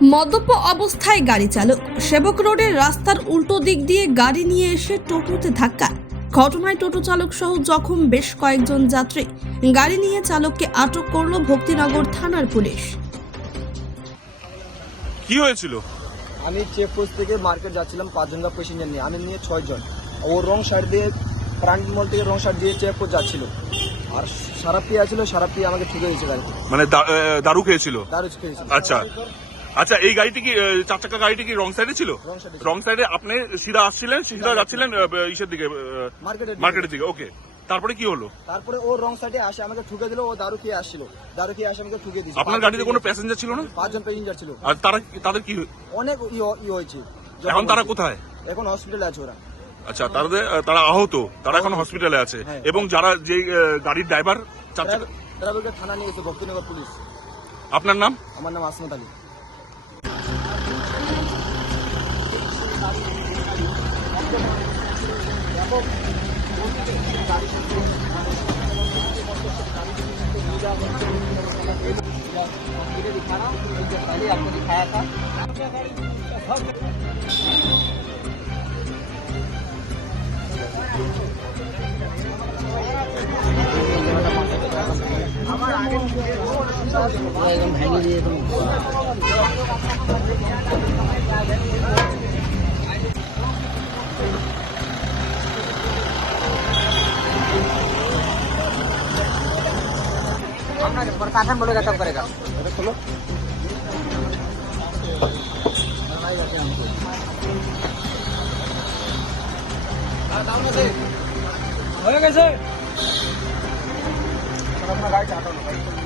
মদ্যপ অবস্থায় গাড়ি চালক সেবক রোডের রাস্তার উল্টো দিক দিয়ে গাড়ি নিয়ে এসে টোটোতে ধাক্কা। ঘটনায় টোটো চালক সহ জখম বেশ কয়েকজন যাত্রী। গাড়ি নিয়ে চালককে আটক করল ভক্তিনগর থানার পুলিশ। কি হয়েছিল? আমি চেকপোস্ট থেকে মার্কেট যাচ্ছিলাম 5 জন প্যাসেঞ্জার নিয়ে, আমি নিয়ে 6 জন। ও রং সাইড দিয়ে প্রাণ মল থেকে রং সাইড দিয়ে চেকপোস্ট যাচ্ছিল, আর সারা পিয়া ছিল, সারা পিয়া আমাকে ঠুকে দিয়েছে গাড়িতে। মানে দারু খেয়েছিল? দারু খেয়েছিল। আচ্ছা আচ্ছা, এই গাড়িটি কি 4 চাকা গাড়িটি কি রং সাইডে ছিল? রং সাইডে আপনি সিধা আসছিলেন, সিধা যাচ্ছিলেন ইসের দিকে, মার্কেটের দিকে। ওকে, তারপরে কি হলো? তারপরে ও রং সাইডে আসে আমাকে ঠুকে দিল। ও দারু খেয়ে আসছিল, দারু খেয়ে আসে আমাকে ঠুকে দিয়েছে। আপনার গাড়িতে কোনো প্যাসেঞ্জার ছিল না? 5 জন প্যাসেঞ্জার ছিল। আর তাদের কি অনেক হয়েছে। এখন তারা কোথায়? এখন হসপিটালে আছে ওরা। আচ্ছা, তারা আহত, তারা এখন হসপিটালে আছে। হ্যাঁ। এবং যারা যে গাড়ির ড্রাইভার, 4 চাকা, ড্রাইভারকে থানা নিয়ে গেছে ভক্তিনগর পুলিশ। আপনার নাম? আমার নাম আসমত আলী। आपको दिखाया था। एकदम भाई लिए प्रशासन बोलेगा तब करेगा। चलो हो गए सर, अपना गाड़ी चाहता हूँ।